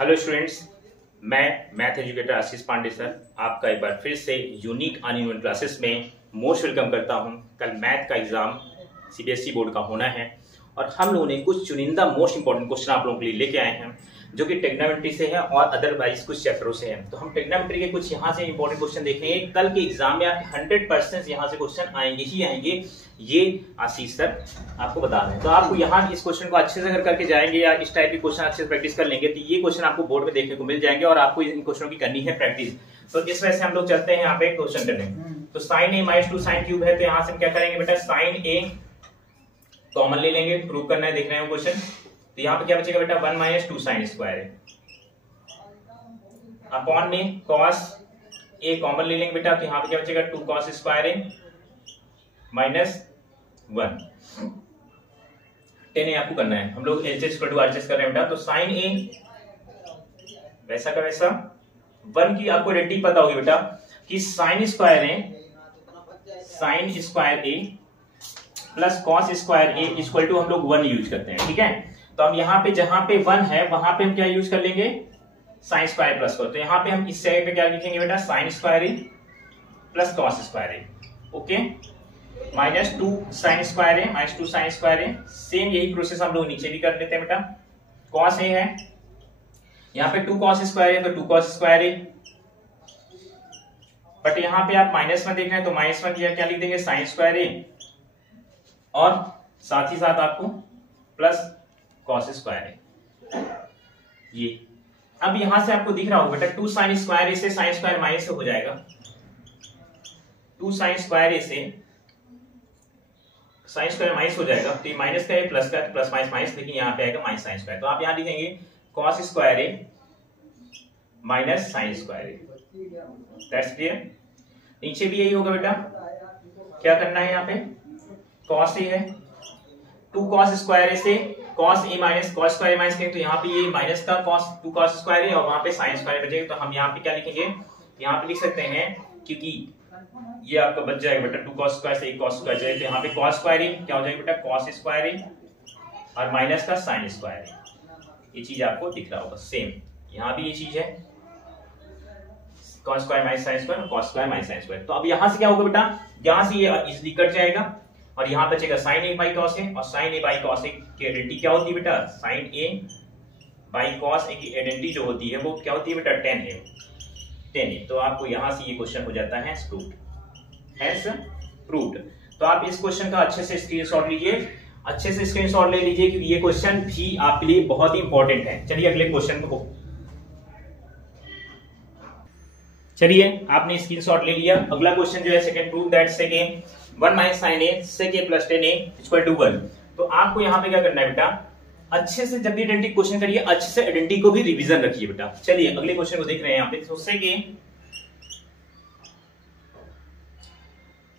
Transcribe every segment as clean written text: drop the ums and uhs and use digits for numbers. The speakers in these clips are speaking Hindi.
हेलो स्टूडेंट्स, मैं मैथ एजुकेटर आशीष पांडे सर आपका एक बार फिर से यूनिक अनइवन क्लासेस में मोस्ट वेलकम करता हूं। कल मैथ का एग्जाम सीबीएसई बोर्ड का होना है और हम लोगों ने कुछ चुनिंदा मोस्ट इंपॉर्टेंट क्वेश्चन आप लोगों के लिए लेके आए हैं जो कि ट्रिग्नोमेट्री से है और अदरवाइज कुछ चैप्टरों से है। तो हम ट्रिग्नोमेट्री के कुछ यहाँ से इंपॉर्टेंट क्वेश्चन देखेंगे। कल के एग्जाम में आपके 100% यहाँ से क्वेश्चन आएंगे ही आएंगे, ये आशीष सर आपको बता रहे हैं। तो आपको यहाँ इस क्वेश्चन को अच्छे से अगर करके जाएंगे या इस टाइप के क्वेश्चन अच्छे से प्रैक्टिस कर लेंगे तो ये क्वेश्चन आपको बोर्ड में देखने को मिल जाएंगे और आपको इन क्वेश्चनों की करनी है प्रैक्टिस। तो इस वजह से हम लोग चलते हैं यहाँ पे क्वेश्चन करने। तो साइन ए माइनस 2 साइन क्यूब है, तो यहाँ से हम क्या करेंगे बेटा, साइन ए कॉमन ले लेंगे, प्रूव करना है, देख रहे हैं क्वेश्चन। तो यहाँ पे क्या बचेगा बेटा, 1 माइनस 2 साइन स्क्वायर है अपॉन में कॉस ए कॉमन ले लेंगे बेटा। तो यहाँ पे क्या बचेगा, 2 कॉस स्क्वायर ए माइनस 1 10 ए आपको करना है। हम लोग एच इक्वल टू आर कर रहे हैं बेटा। तो साइन ए वैसा का वैसा 1 की आपको आइडेंटिटी पता होगी बेटा कि sine square A plus cos square A equal to हम लोग 1 यूज करते हैं, ठीक है। तो अब यहाँ पे जहां पे 1 है वहां पे हम क्या यूज कर लेंगे, साइन स्क्वायर प्लस को। तो यहाँ पे हम इस जगह पे क्या लिखेंगे बेटा, साइन स्क्वायर ए प्लस कॉस स्क्वायर ए, ओके, माइनस 2 साइन स्क्वायर ए माइनस 2 साइन स्क्वायर ए। सेम यही प्रोसेस हम लोग नीचे भी कर लेते हैं बेटा। कॉस ए है, यहाँ पे 2 कॉस स्क्वायर है तो 2 कॉस स्क्वायर ए, बट यहाँ पे आप -1 देख रहे हैं तो -1 क्या लिख देंगे, साइन स्क्वायर ए और साथ ही साथ आपको प्लस कॉस स्क्वायर ए। ये अब यहां से आपको दिख रहा होगा बेटा 2 साइन स्क्वायर ए से साइन स्क्वायर माइनस हो जाएगा, 2 साइन स्क्वायर ए से साइन स्क्वायर माइनस हो जाएगा। तो ये माइनस का है प्लस का, प्लस माइनस माइनस, लेकिन यहाँ पे आएगा माइनस साइन स्क्वायर। तो आप यहाँ लिखेंगे cos square A minus sine square A, that's clear. नीचे भी यही होगा बेटा, क्या करना है, यहाँ पे कॉस ए है, 2 कॉस स्क्वायर ए से cos A minus cos square minus करेंगे तो यहाँ पे ये माइनस का कॉस 2 कॉस स्क्वायर है और वहां पे साइन स्क्वायर बचेगा। तो हम यहाँ पे क्या लिखेंगे, यहाँ पे लिख सकते हैं क्योंकि ये आपका बच जाएगा बेटा 2 कॉस स्क्वायर से 1 कॉस स्क्वायर जाए तो यहाँ पे कॉस स्क्वायर क्या हो जाएगा बेटा, कॉस स्क्वायर और माइनस का साइन स्क्वायर। ये चीज आपको दिख रहा होगा सेम, यहाँ भी ये चीज है cos square minus sine square और cos square minus sine square. तो अब यहाँ से क्या होगा बेटा, यहाँ से ये इजिली कट जाएगा और यहाँ बचेगा sign A by cos A, और साइन ए बाई कॉस ए की आइडेंटिटी क्या होती है बेटा, साइन ए बाई कॉस ए की आइडेंटिटी जो होती है वो क्या होती है बेटा, tan ए। तो आपको यहाँ से ये क्वेश्चन हो जाता है प्रूव्ड। तो आप इस क्वेश्चन का अच्छे से स्क्रीनशॉट लीजिए, अच्छे से स्क्रीनशॉट ले लीजिए क्योंकि ये क्वेश्चन भी आपके लिए बहुत ही इंपॉर्टेंट है। चलिए अगले क्वेश्चन को, चलिए आपने स्क्रीनशॉट ले लिया। अगला क्वेश्चन जो है second, prove that sec a 1 minus sine a sec a plus tan a equal to 1। तो आपको यहाँ पे क्या करना है बेटा, अच्छे से जब भी आइडेंटिटी क्वेश्चन करिए अच्छे से आइडेंटिटी को भी रिवीजन रखिए बेटा। चलिए अगले क्वेश्चन को देख रहे हैं यहाँ पे। तो sec a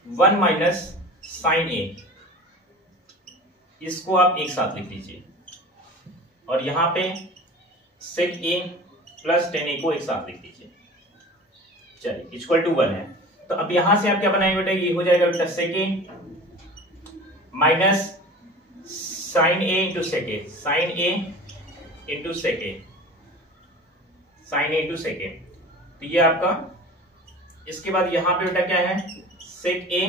1 माइनस साइन ए, इसको आप एक साथ लिख लीजिए और यहाँ पे sec a plus tan a को एक साथ लिख लीजिए। चलिए इक्वल टू 1 है। तो अब यहां से आप क्या बनाएंगे बेटा, ये हो जाएगा बेटा sec a minus sine a into sec a, sine a into sec a, sine a into sec a। तो ये आपका, इसके बाद यहां पे बेटा क्या है, sec a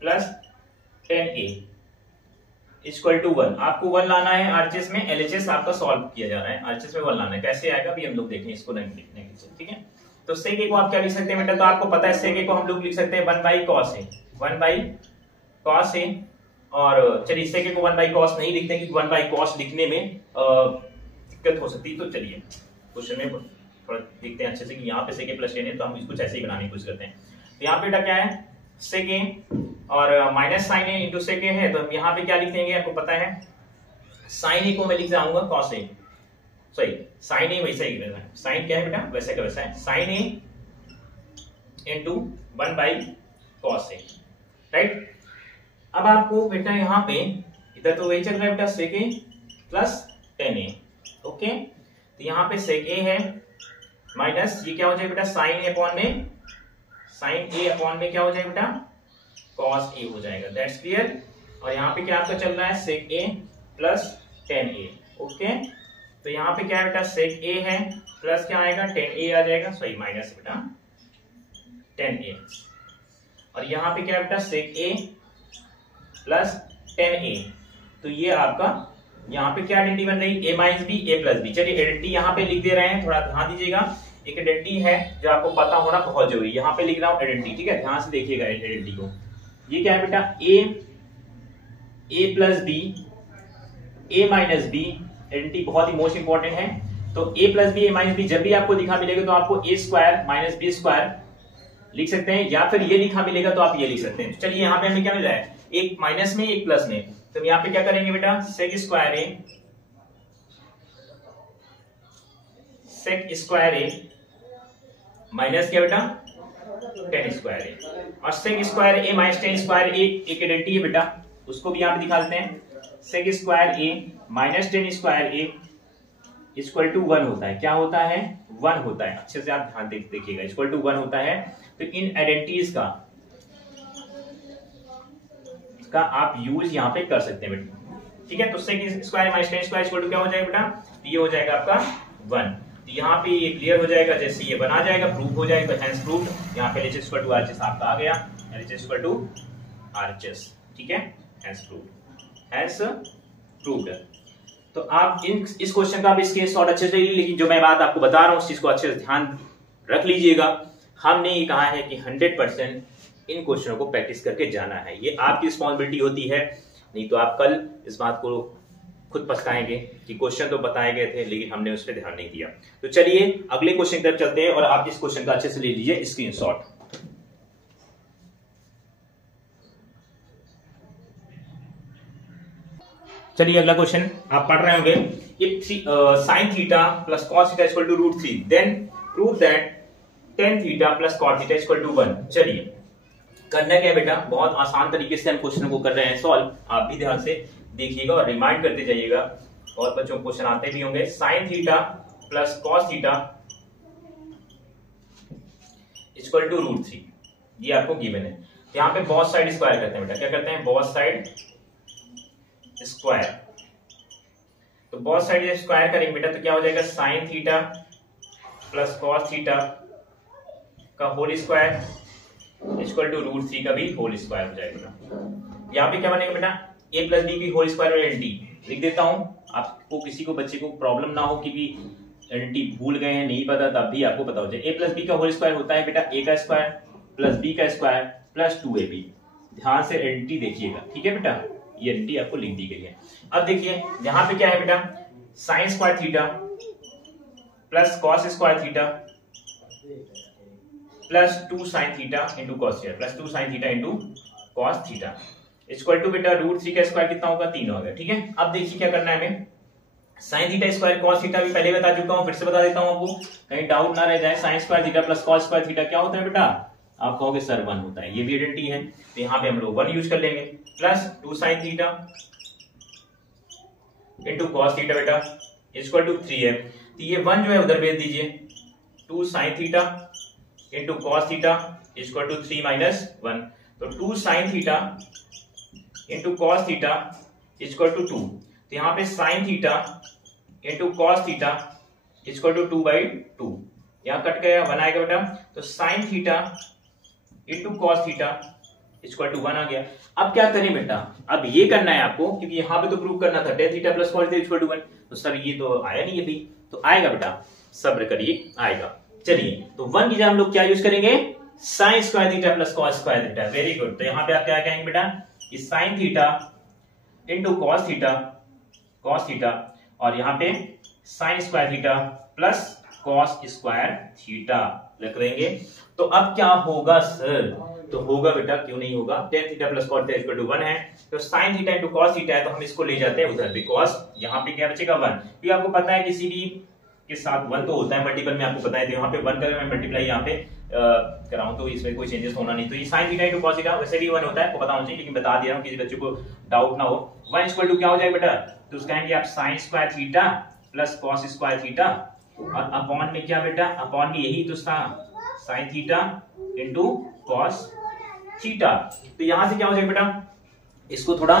plus tan a equal to 1। आपको 1 लाना है आरएचएस में, एलएचएस आपका सॉल्व किया जा रहा है, आरएचएस में 1 लाना है। कैसे आएगा अभी हम लोग देखेंगे इसको, नहीं लिखने के, ठीक है। तो sec a को आप क्या लिख सकते हैं बेटा, तो आपको पता है sec a को हम लोग लिख सकते हैं 1 by cos A, 1 by cos A. और चलिए sec a को 1 बाई कॉस नहीं लिखते क्योंकि 1 बाई कॉस लिखने में दिक्कत हो सकती है। तो चलिए क्वेश्चन में थोड़ा देखते हैं अच्छे से कि यहाँ पे sec a प्लस tan है, तो हम इसको ऐसे ही बनाने की कोशिश करते हैं। तो यहाँ पे बेटा क्या है, sec a और minus sine a into sec a है, तो हम यहाँ पे क्या लिख देंगे, आपको पता है साइन ए को मैं लिख जाऊंगा कॉस ए, सॉरी साइन ए वैसा ही रहना है, साइन क्या है बेटा वैसा का वैसा है, sine a into 1 by cos a, right. अब आपको बेटा यहाँ पे इधर तो वही चल रहा है बेटा sec a plus tan a, okay. तो यहाँ पे sec a है माइनस ये क्या हो जाएगा बेटा, साइन ए अपॉन में, साइन ए अपॉन में क्या हो जाएगा बेटा, cos a हो जाएगा, दैट्स क्लियर। और यहाँ पे क्या आपका चल रहा है sec a plus tan a, okay. तो यहाँ पे क्या है बेटा सेक ए है प्लस क्या आएगा 10a आ जाएगा, सॉरी माइनस बेटा 10a, और यहाँ पे क्या है बेटा सेक ए प्लस 10a। तो ये आपका यहाँ पे क्या आइडेंटिटी बन रही, a minus b a plus b. चलिए आइडेंटिटी यहाँ पे लिख दे रहे हैं, थोड़ा ध्यान दीजिएगा। एक आइडेंटिटी है जो आपको पता होना बहुत जरूरी, यहाँ पे लिख रहा हूँ आइडेंटिटी, ठीक है, ध्यान से देखिएगा आइडेंटिटी को। ये क्या है बेटा a plus b a minus b, identity बहुत ही मोस्ट इंपॉर्टेंट है। तो a plus b a minus b जब भी आपको लिखा मिलेगा तो आपको a square minus b square लिख सकते हैं, या फिर ये लिखा मिलेगा तो आप ये लिख सकते हैं। तो चलिए यहाँ पे हमें क्या मिल रहा है, एक माइनस में एक प्लस में, तो यहाँ पे क्या करेंगे बेटा सेक स्क्वायर ए माइनस क्या बेटा 10 स्क्वायर ए, और सेक स्क्वायर ए माइनस 10 स्क्वायर ए एक आइडेंटिटी है बेटा, उसको भी यहाँ पे दिखा देते हैं। Sec square A minus 10 square A equal to 1 होता है। क्या होता है 1 होता है, अच्छे से आप ध्यान देखिएगा, इक्वल टू 1 होता है। तो इन आइडेंटिटीज का आप यूज यहाँ पे कर सकते हैं बेटा, ठीक है। तो sec square minus 10 square equal to क्या हो जाएगा बेटा, ये हो जाएगा आपका 1। तो यहाँ पे ये क्लियर हो जाएगा, जैसे ये बना जाएगा प्रूफ हो जाएगा, हेंस प्रूफ। यहाँ पे LHS इक्वल टू RHS आपका आ गया, LHS इक्वल टू RHS, ठीक है, हेंस प्रूव्ड। तो आप इस क्वेश्चन का भी इसके शॉर्ट अच्छे से, लेकिन जो मैं बात आपको बता रहा हूँ उस चीज को अच्छे से ध्यान रख लीजिएगा। हमने ये कहा है कि 100% इन क्वेश्चनों को प्रैक्टिस करके जाना है, ये आपकी रिस्पॉन्सिबिलिटी होती है, नहीं तो आप कल इस बात को खुद पछताएंगे कि क्वेश्चन तो बताए गए थे लेकिन हमने उस पर ध्यान नहीं दिया। तो चलिए अगले क्वेश्चन की तरफ चलते हैं और आप इस क्वेश्चन का अच्छे से ले लीजिए स्क्रीनशॉट। चलिए अगला क्वेश्चन आप पढ़ रहे होंगे, if sin theta plus cos theta equal to √3 then prove that tan theta plus cot theta equal to 1। चलिए करना क्या है बेटा, बहुत आसान तरीके से हम क्वेश्चन को कर रहे हैं सॉल्व, आप भी ध्यान से देखिएगा और रिमाइंड करते जाइएगा, और बच्चों को क्वेश्चन आते भी होंगे। sin theta plus cos theta equal to √3, ये आपको गिवन है। यहाँ पे बोथ साइड स्क्वायर करते हैं बेटा, क्या करते हैं बोथ साइड स्क्वायर। तो बोथ साइड स्क्वायर करेंगे बेटा तो क्या हो जाएगा sin theta plus cos theta का होल स्क्वायर इक्वल टू √3 का भी होल स्क्वायर हो जाएगा। यहाँ पे क्या बनेगा बेटा a प्लस बी की होल स्क्वायर और आइडेंटिटी लिख देता हूं, आपको किसी को बच्चे को प्रॉब्लम ना हो कि आइडेंटिटी भूल गए हैं नहीं पता, तब भी आपको पता हो जाए। a प्लस बी का होल स्क्वायर होता है बेटा a का स्क्वायर प्लस b का स्क्वायर प्लस 2ab। ध्यान से आइडेंटिटी देखिएगा, ठीक है बेटा, ये आइडेंटिटी आपको लिख दी गई है। अब देखिए यहाँ पे क्या है बेटा sin square theta plus cos square theta plus 2 sin theta into cos theta plus 2 sin theta into cos theta equal to बेटा √3 का स्क्वायर कितना होगा 3 होगा, ठीक है। अब देखिए क्या करना है हमें, sin theta square cos theta भी पहले बता चुका हूं, फिर से बता देता हूं आपको, कहीं डाउट ना रह जाए। sin square theta plus cos square theta क्या होता है बेटा, आप कहोगे सर 1 होता है, ये भी आइडेंटिटी है, तो यहाँ पे हम लोग 1 यूज कर लेंगे, plus 2 sin theta into cos theta बेटा इक्वल टू 3 है। तो ये 1 जो है उधर भेज दीजिए, 2 sin theta into cos theta equal to 3 minus 1। तो 2 sin theta into cos theta equal to 2। तो यहाँ पे sin theta into cos theta equal to 2/2, यहाँ कट गया 1 आएगा बेटा। तो sin theta into cos theta equal to 1 आ गया। अब क्या करें बेटा, अब ये करना है आपको, क्योंकि यहाँ पे तो प्रूव करना था tan theta plus cos theta equal to 1, तो सर ये तो आया नहीं अभी, तो आएगा बेटा, सब्र करिए आएगा। चलिए तो 1 की जगह हम लोग क्या यूज करेंगे, sin square theta plus cos square theta, very good. तो यहाँ पे आप क्या कहेंगे बेटा कि sin theta into cos theta और यहाँ पे sin square theta plus cos square theta लिख देंगे। तो अब क्या होगा सर, तो होगा बेटा, क्यों नहीं होगा, tan theta plus cos theta equal to 1 है, तो sin theta into cos theta है, तो हम इसको ले जाते हैं उधर, बिकॉज यहाँ पे क्या बचेगा 1, क्योंकि आपको पता है किसी भी के साथ 1 तो होता है मल्टीपल में, आपको पता है, तो यहाँ पे 1 करें मैं मल्टीप्लाई यहाँ पे कराऊं तो इसमें कोई चेंजेस होना नहीं। तो ये sin theta into cos theta वैसे भी 1 होता है, आपको पता होना चाहिए, लेकिन बता दिया हूं किसी बच्चे को डाउट ना हो। 1 इक्वल टू क्या हो जाएगा बेटा, तो उसका कहेंगे आप sin square theta plus cos square theta, और अपॉन में क्या बेटा, अपॉन में यही तो था sin theta into cos theta. तो यहां से क्या हो जाएगा बेटा, इसको थोड़ा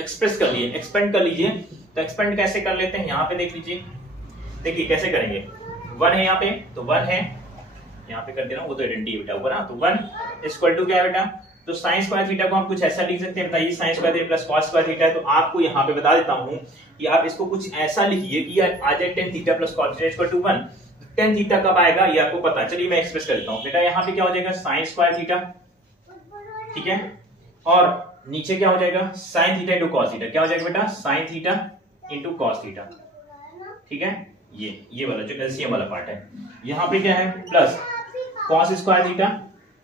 एक्सप्रेस कर लिए, एक्सपेंड कर लीजिए। तो एक्सपेंड कैसे कर लेते हैं, यहाँ पे देख लीजिए, देखिए कैसे करेंगे, 1 है यहाँ पे तो 1 है, यहाँ पे कर दे रहा हूँ, वो तो आइडेंटिटी बेटा ऊपर ना, तो 1 इक्वल टू क्या है बेटा, तो साइन स्क्वायर थीटा को हम कुछ ऐसा लिख सकते हैं, बताइए sine square theta plus cos square theta है, तो आपको यहाँ पे बता देता हूँ कि आप इसको कुछ ऐसा लिखिए कि आ जाए tan theta plus cos theta equal to 1। Tan theta कब आएगा ये आपको पता है, चलिए मैं एक्सप्रेस कर देता हूँ बेटा, यहाँ पे क्या हो जाएगा साइन स्क्वायर थीटा, ठीक है, और नीचे क्या हो जाएगा sine theta into cos theta, क्या हो जाएगा बेटा sine theta into cos theta, ठीक है, ये वाला जो एलसीएम वाला पार्ट है, यहाँ पे क्या है प्लस कॉस स्क्वायर थीटा,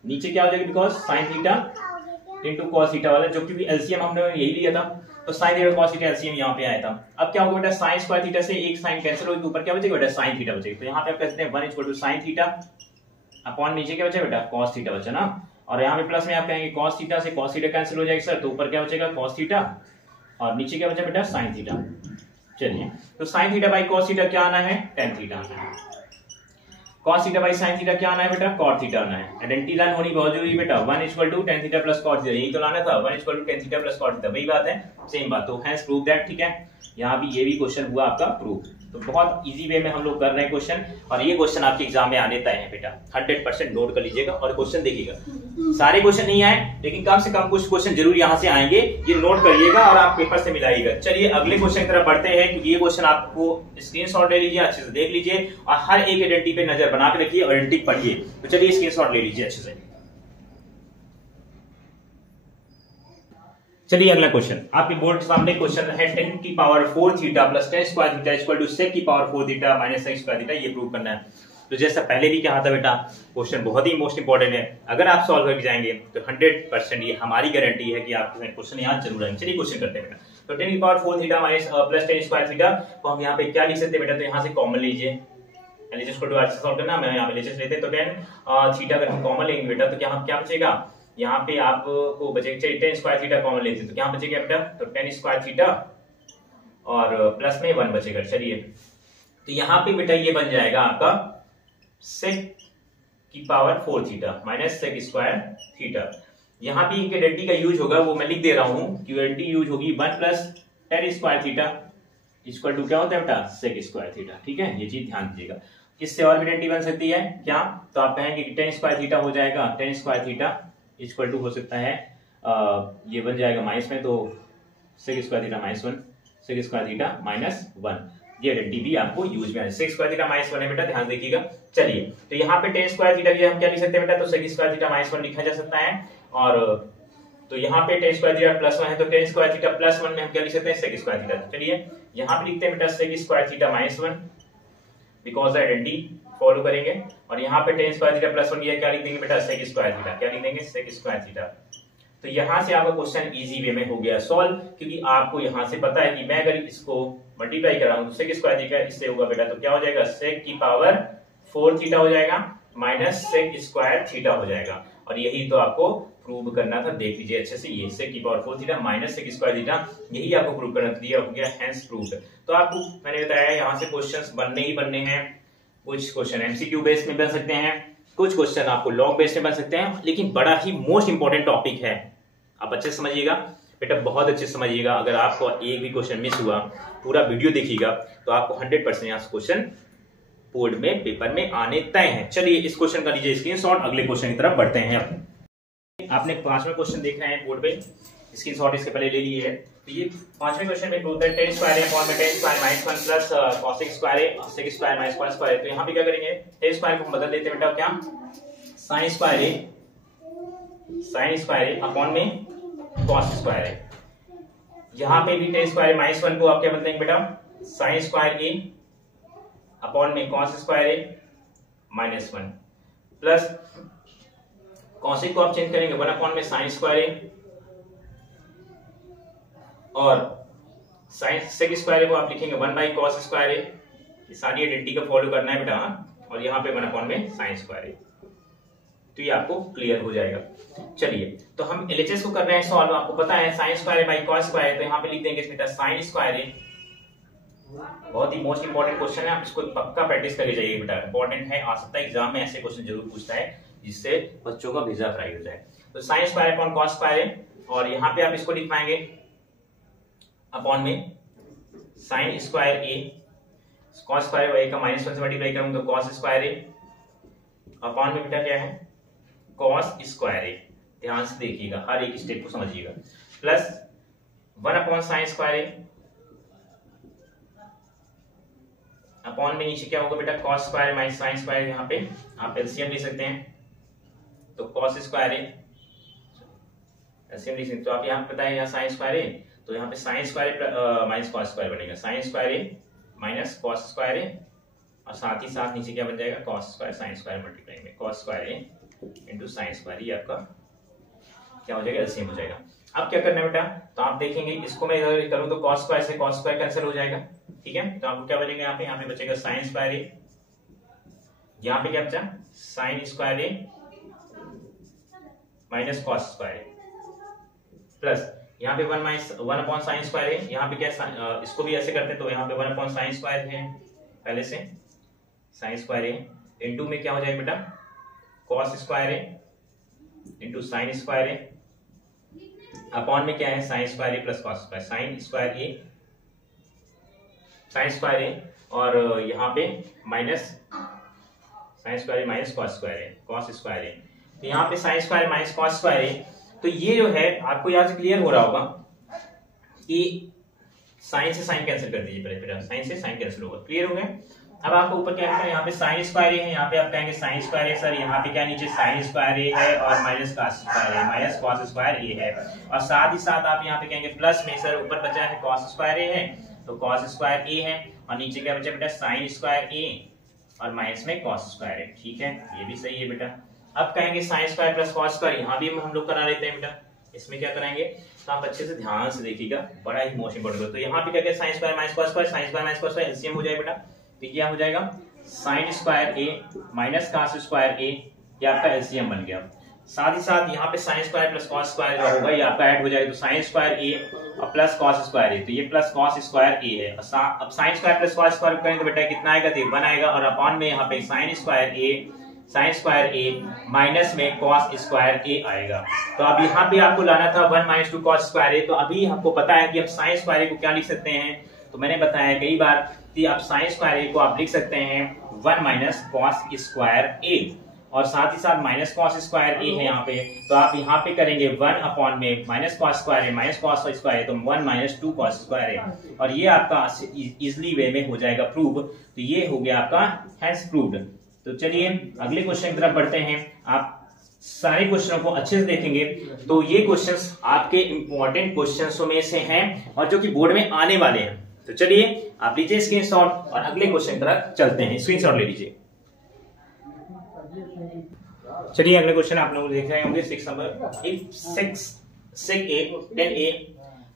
नीचे क्या हो जाएगा because sine theta into cos theta वाला, जो कि एलसीएम हमने यही लिया था, तो sine theta cos theta LCM यहाँ पे आया था। अब क्या होगा बेटा साइन स्क्वायर थीटा से एक साइन कैंसिल होगी, ऊपर क्या बचेगा बेटा साइन थीटा बचेगा, तो यहाँ पे आप कहते हैं 1 equal to sine theta upon नीचे क्या बचा बेटा कॉस थीटा बचा ना, और यहाँ पे प्लस में आप कहेंगे कॉस थीटा से कॉस थीटा कैंसिल हो जाएगा सर, तो ऊपर क्या बचेगा कॉस थीटा और नीचे क्या बचा बेटा साइन थीटा। चलिए तो sine theta by cos theta क्या आना है टेन थीटा आना है, cos theta by sine theta क्या आना है बेटा कॉट थीटा आना है, आइडेंटिटी लाइन होनी बहुत जरूरी बेटा, 1 equal to tan theta plus cot theta, यही तो लाना था 1 equal to tan theta plus cot theta, वही बात है सेम बात, तो हैंस प्रूव दैट, ठीक है, यहाँ भी ये भी क्वेश्चन हुआ आपका प्रूव, तो बहुत इजी वे में हम लोग कर रहे हैं क्वेश्चन, और ये क्वेश्चन आपके एग्जाम में आने तय है बेटा, 100% नोट कर लीजिएगा और क्वेश्चन देखिएगा, सारे क्वेश्चन नहीं आए लेकिन कम से कम कुछ क्वेश्चन जरूर यहाँ से आएंगे, ये नोट करिएगा और आप पेपर से मिलाइएगा। चलिए अगले क्वेश्चन की तरफ बढ़ते हैं, क्योंकि ये क्वेश्चन आपको स्क्रीनशॉट ले लीजिए, अच्छे से देख लीजिए और हर एक आइडेंटिटी पे नजर बना के रखिए और आइडेंटिटी पढ़िए, तो चलिए स्क्रीनशॉट ले लीजिए अच्छे से। चलिए अगला क्वेश्चन आपके बोर्ड के सामने क्वेश्चन है 10 की power 4 theta plus 10 square theta equal to sec की power 4 theta minus sec square theta, ये प्रूव करना है। तो जैसा पहले भी कहा था बेटा क्वेश्चन बहुत ही मोस्ट इंपॉर्टेंट है, अगर आप सॉल्व करके जाएंगे तो 100% ये हमारी गारंटी है कि आपके क्वेश्चन यहाँ जरूर आएंगे। चलिए क्वेश्चन करते हैं बेटा, तो 10 की power 4 theta minus plus 10 square theta को हम यहाँ पे क्या लिख सकते हैं बेटा, तो यहाँ से कॉमन लीजिए, LHS को सॉल्व करना, मैं यहाँ पे LHS लेते हैं, तो 10 थीटा अगर हम कॉमन लेंगे बेटा तो क्या बचेगा, यहाँ पे आपको बचेगा, चलिए 10 स्क्वायर थीटा कॉमन लेते हैं तो क्या बचेगा बेटा, तो 10 स्क्वायर थीटा और प्लस में 1 बचेगा। चलिए तो यहाँ पे बेटा ये बन जाएगा आपका sec की power 4 theta minus sec square theta, यहाँ पे एक आइडेंटिटी का यूज होगा, वो मैं लिख दे रहा हूँ कि आइडेंटिटी यूज होगी 1 plus 10 square theta equal to क्या होता है बेटा sec स्क्वायर थीटा, ठीक है, ये चीज ध्यान दीजिएगा। इससे और भी आइडेंटिटी बन सकती है क्या, तो आप कहेंगे कि 10 स्क्वायर थीटा हो जाएगा 10 स्क्वायर थीटा इक्वल टू हो सकता है ये बन जाएगा माइनस में, तो sec square theta minus 1 sec square theta minus 1, ये आइडेंटिटी भी आपको यूज में है, sec स्क्वायर थीटा माइनस 1 है बेटा, ध्यान देखिएगा। चलिए तो यहाँ पे 10 स्क्वायर थीटा हम क्या लिख सकते हैं बेटा, तो sec स्क्वायर थीटा माइनस 1 लिखा जा सकता है, और तो यहाँ पे 10 स्क्वायर थीटा प्लस 1 है, तो 10 स्क्वायर थीटा प्लस 1 में हम क्या लिख सकते हैं sec स्क्वायर थीटा, चलिए यहाँ पे लिखते हैं बेटा sec square theta minus 1 because identity follow करेंगे, और यहाँ पे 10 स्क्वायर थीटा प्लस 1 ये क्या लिख देंगे बेटा sec स्क्वायर थीटा, क्या लिख देंगे sec स्क्वायर थीटा। तो यहाँ से आपका क्वेश्चन इजी वे में हो गया सॉल्व, क्योंकि आपको यहाँ से पता है कि मैं अगर इसको मल्टीप्लाई कराऊं तो sec स्क्वायर थीटा इससे होगा बेटा, तो क्या हो जाएगा sec की पावर 4 थीटा हो जाएगा माइनस sec स्क्वायर थीटा हो जाएगा, और यही तो आपको प्रूव करना था, देख लीजिए अच्छे से, ये sec की power 4 theta minus sec square theta, यही आपको प्रूव करना था, दिया हो गया हेंस प्रूव्ड। तो आपको मैंने बताया यहाँ से क्वेश्चंस बनने ही बनने हैं, कुछ क्वेश्चन एमसीक्यू बेस में बन सकते हैं, कुछ क्वेश्चन आपको लॉग बेस में बन सकते हैं, लेकिन बड़ा ही मोस्ट इंपॉर्टेंट टॉपिक है, आप अच्छे समझिएगा बेटा, बहुत अच्छे समझिएगा। अगर आपको एक भी क्वेश्चन मिस हुआ, पूरा वीडियो देखिएगा तो आपको 100% यहाँ से क्वेश्चन बोर्ड में पेपर में आने तय हैं। चलिए इस क्वेश्चन का लीजिए स्क्रीनशॉट, अगले क्वेश्चन की तरफ बढ़ते हैं। आपने 5वां क्वेश्चन देखना है बोर्ड पे, स्क्रीनशॉट इसके पहले ले लिए है, तो ये 5वें क्वेश्चन में होता है 10 स्क्वायर है अपॉन में 10 square minus 1 plus cos square है sec स्क्वायर माइनस 1 स्क्वायर है, तो यहाँ पे क्या करेंगे 10 स्क्वायर को हम बदल देते हैं बेटा, क्या sin स्क्वायर है अपॉन में cos स्क्वायर है, यहाँ पे भी 10 स्क्वायर माइनस 1 को आप क्या बदलेंगे बेटा sin स्क्वायर ए अपॉन में cos स्क्वायर है माइनस 1 प्लस cos को आप चेंज करेंगे 1 अपॉन में sin स्क्वायर है, और sin sec स्क्वायर को आप लिखेंगे 1 बाई cos स्क्वायर है, ये सारी आइडेंटिटी का फॉलो करना है बेटा, और यहाँ पे 1 अपॉन में sin स्क्वायर है, तो ये आपको क्लियर हो जाएगा। चलिए तो हम LHS को कर रहे हैं सॉल्व, आपको पता है sin square by cos square, तो यहाँ पे लिख देंगे बेटा sin स्क्वायर है, बहुत ही मोस्ट इंपॉर्टेंट क्वेश्चन है, आप इसको पक्का प्रैक्टिस करके जाइए बेटा, इंपॉर्टेंट है, आ सकता है एग्जाम में ऐसे क्वेश्चन जरूर पूछता है जिससे बच्चों का वीजा फ्राई हो जाए। तो sin square upon cos square है, और यहाँ पे आप इसको लिख पाएंगे अपॉन में sin स्क्वायर ए कॉस स्क्वायर ए का -1 से मल्टीप्लाई करूंगा तो कॉस स्क्वायर ए अपॉन में बेटा क्या है कॉस स्क्वायर ए। ध्यान से देखिएगा, हर एक स्टेप को समझिएगा। प्लस 1 अपॉन साइन स्क्वायर ए अपॉन में नीचे क्या होगा बेटा cos square minus sine square. यहाँ पे आप एलसीएम ले सकते हैं तो कॉस स्क्वायर ए एलसीएम ले सकते हैं। तो आप यहाँ पे बताएं यहाँ साइन स्क्वायर ए तो यहाँ पे sine square minus cos square बनेगा, sign square A minus cos square A और साथ ही साथ नीचे क्या बन जाएगा cos square sine square multiply में कॉस स्क्वायर ए इंटू साइन स्क्वायर, ये आपका क्या हो जाएगा एलसीएम हो जाएगा। अब क्या करना है बेटा, तो आप देखेंगे इसको मैं इधर करूं तो कॉस स्क्वायर से कॉस स्क्वायर कैंसिल हो जाएगा, ठीक है। तो आपको क्या बनेगा यहाँ पे बचेगा साइन स्क्वायर ए, यहाँ पे क्या बचा साइन स्क्वायर ए माइनस कॉस स्क्वायर ए प्लस यहाँ पे 1 अपॉन साइन स्क्वायर है। यहाँ पे क्या इसको भी ऐसे करते हैं तो यहाँ पे 1 अपॉन साइन स्क्वायर है पहले से साइन स्क्वायर है इनटू में क्या हो जाएगा बेटा कॉस स्क्वायर है इनटू साइन स्क्वायर है अपॉन में क्या है sine square A plus cos square sine square A और यहाँ पे माइनस साइन स्क्वायर ए माइनस कॉस स्क्वायर है कॉस स्क्वायर है। तो यहाँ पे sine square minus cos square है। तो ये जो है आपको यहाँ से क्लियर हो रहा होगा कि साइन से साइन कैंसिल कर दीजिए पहले, साइन से साइन कैंसिल होगा, क्लियर हो गया। अब आपको ऊपर क्या है यहाँ पे साइन स्क्वायर ए है, यहाँ पे आप कहेंगे साइन स्क्वायर ए सर, यहाँ पे क्या नीचे साइन स्क्वायर ए है और माइनस कॉस स्क्वायर ए माइनस कॉस स्क्वायर ए है और साथ ही साथ आप यहाँ पे कहेंगे प्लस में सर ऊपर बचा है कॉस स्क्वायर ए है तो कॉस स्क्वायर ए है और नीचे क्या बचा बेटा साइन स्क्वायर ए और माइनस में कॉस स्क्वायर है, ठीक है ये भी सही है बेटा। अब कहेंगे sine square plus cos square, यहाँ भी हम लोग करा लेते हैं बेटा, इसमें क्या कराएंगे तो आप अच्छे से ध्यान से देखिएगा, बड़ा ही मोस्ट इंपोर्टेंट। तो यहाँ पे क्या sign square minus cos square sine square minus cos square LCM हो जाएगा बेटा, तो क्या हो जाएगा साइन स्क्वायर ए माइनस कॉस स्क्वायर ए, ये आपका एलसीएम बन गया। साथ ही साथ यहाँ पे sine square plus cos square जो होगा ये आपका ऐड हो जाएगा, तो साइन स्क्वायर ए और प्लस कॉस स्क्वायर ए, तो ये प्लस कॉस स्क्वायर ए है। अब sine square plus cos square करेंगे तो बेटा कितना आएगा 1 आएगा और अपॉन में यहाँ पे साइन स्क्वायर ए माइनस में कॉस स्क्वायर ए आएगा। तो अब यहाँ पे आपको लाना था 1 माइनस 2 कॉस स्क्वायर ए, तो अभी आपको पता है कि अब साइन स्क्वायर ए को क्या लिख सकते हैं, तो मैंने बताया कई बार कि आप साइन स्क्वायर ए को आप लिख सकते हैं 1 माइनस कॉस स्क्वायर ए और साथ ही साथ माइनस कॉस स्क्वायर ए है यहाँ पे, तो आप यहाँ पे करेंगे 1 अपॉन में माइनस कॉस स्क्वायर ए माइनस कॉस स्क्वायर ए तो 1 माइनस 2 कॉस स्क्वायर ए और ये आपका इजिली वे में हो जाएगा प्रूव। तो ये हो गया आपका हैंस प्रूव्ड। तो चलिए अगले क्वेश्चन की तरफ बढ़ते हैं। आप सारे क्वेश्चनों को अच्छे से देखेंगे तो ये क्वेश्चंस आपके इंपॉर्टेंट क्वेश्चंसों में से हैं और जो कि बोर्ड में आने वाले हैं। तो चलिए आप लीजिए स्क्रीनशॉट और अगले क्वेश्चन की तरफ चलते हैं, स्क्रीनशॉट ले लीजिए। चलिए अगले क्वेश्चन आप लोग देख रहे होंगे 6 number, if sec a 10a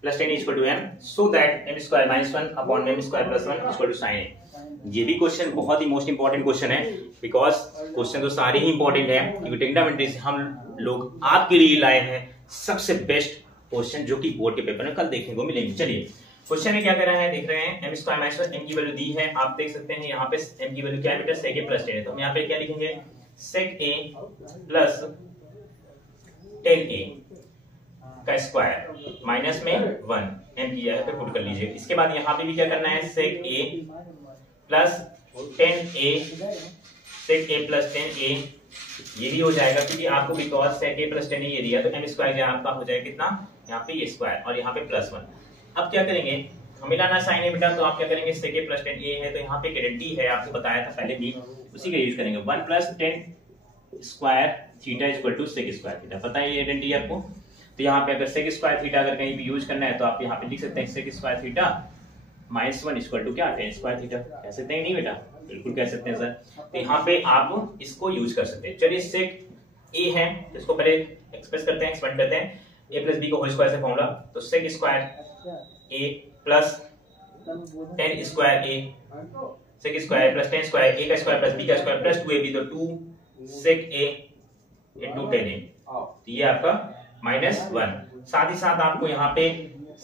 plus 10 is equal to m so that m square minus 1 upon m square plus 1 is equal to sin a। ये भी क्वेश्चन बहुत ही मोस्ट इंपॉर्टेंट क्वेश्चन है, बिकॉज क्वेश्चन तो सारे ही इंपॉर्टेंट है क्योंकि ट्रिग्नोमेट्री से हम लोग आपके लिए लाए हैं सबसे बेस्ट क्वेश्चन जो कि बोर्ड के पेपर में कल देखने को मिलेंगे। चलिए क्वेश्चन में क्या कर रहा है देख रहे हैं, m स्क्वायर माइनस 1 m की वैल्यू दी है, आप देख सकते हैं यहाँ पे m की वैल्यू क्या है बेटा sec a प्लस 10 है, तो हम यहाँ पे क्या लिखेंगे sec a प्लस 10a का स्क्वायर माइनस में 1 m की जगह पे पुट कर लीजिए। इसके बाद यहाँ पे भी क्या करना है sec a plus 10a plus 10a ये भी हो जाएगा क्योंकि आपको because sec a plus 10a ये दिया तो m स्क्वायर यहाँ आपका हो जाएगा कितना, यहाँ पे ये स्क्वायर और यहाँ पे प्लस 1। अब क्या करेंगे हमें लाना साइन ए बेटा, तो आप क्या करेंगे sec a प्लस 10a है तो यहाँ पे गारंटी है, आपको बताया था पहले भी, उसी का यूज करेंगे 1 plus 10 square theta equal to sec square theta, पता है ये गारंटी आपको। तो यहाँ पे अगर sec स्क्वायर थीटा अगर कहीं भी यूज करना है तो आप यहाँ पे लिख सकते हैं sec square theta minus 1 equal to क्या 10 स्क्वायर थीटा, कह सकते हैं नहीं बेटा, बिल्कुल कह सकते हैं सर। तो यहाँ पे आप इसको यूज कर सकते हैं। चलिए sec a है तो इसको पहले एक्सप्रेस करते हैं, एक्सपेंड करते हैं, a प्लस b को होल स्क्वायर से फॉर्मूला, तो sec square a plus 10 square a sec square plus 10 square a का स्क्वायर प्लस b का स्क्वायर प्लस 2ab तो 2 sec a इनटू 10a, तो ये आपका माइनस 1। साथ ही साथ आपको यहाँ पे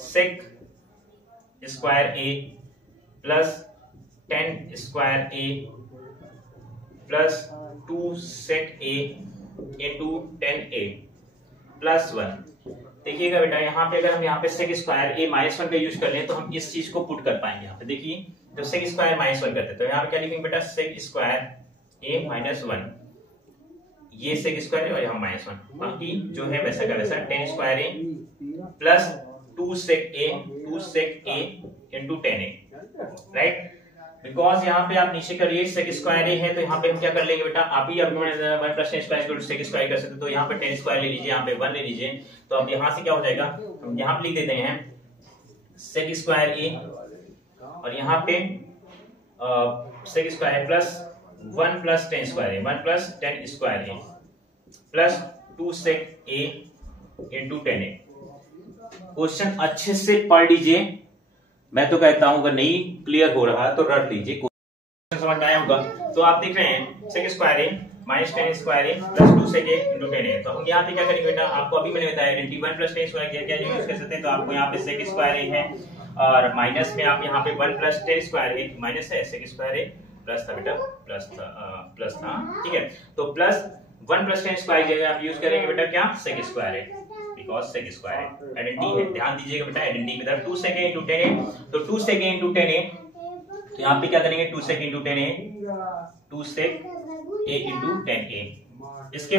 sec square a plus 10 square a plus 2 sec a into 10a plus 1, देखिएगा बेटा, यहाँ पे अगर हम यहाँ पे सेक स्क्वायर ए माइनस 1 का यूज कर लें तो हम इस चीज को पुट कर पाएंगे। यहाँ पे देखिए, तो सेक स्क्वायर माइनस 1 करते हैं तो यहाँ पे क्या लिखेंगे बेटा, सेक स्क्वायर ए माइनस 1, ये सेक स्क्वायर है और यहाँ माइनस 1, बाकी जो है वैसा का वैसा ten square A plus 2 sec a into 10a, right. Because यहाँ पे आप नीचे करिए सेक स्क्वायर ए है तो यहाँ पे हम क्या कर लेंगे बेटा, आप ही अपने 1 plus tan square sec square कर सकते हैं, तो यहाँ पे 10 स्क्वायर ले लीजिए, यहाँ पे 1 ले लीजिए, तो अब यहाँ से क्या हो जाएगा, हम यहाँ पे लिख देते हैं सेक स्क्वायर ए और यहाँ पे sec square plus 1 plus 10 square a, 1 plus 10 square A plus 2 sec a into 10a। Question अच्छे से पढ़ लीजिए, मैं तो कहता हूं अगर नहीं क्लियर हो रहा तो रट लीजिए, क्वेश्चन समझ में आया होगा। तो आप देख रहे हैं sec square A minus 10 square A plus 2 sec a into 10a, तो हम यहाँ पे क्या करेंगे बेटा, आपको अभी मैंने बताया आइडेंटिटी 1 प्लस 10 स्क्वायर क्या यूज कर सकते हैं, तो आपको यहाँ पे सेक स्क्वायर ए है और माइनस में आप यहाँ पे 1 प्लस 10 स्क्वायर ए माइनस है, सेक स्क्वायर ए प्लस था बेटा, प्लस था, ठीक है, तो प्लस 1 प्लस 10 स्क्वायर जगह आप यूज करेंगे बेटा क्या, सेक स्क्वायर है, बिकॉज सेक स्क्वायर है, आइडेंटिटी है, ध्यान दीजिएगा बेटा, आइडेंटिटी में 2 sec a इंटू 10a, तो 2 sec a इंटू 10a, तो यहाँ पे क्या करेंगे 2 sec into 10a, 2 sec a into 10a, इसके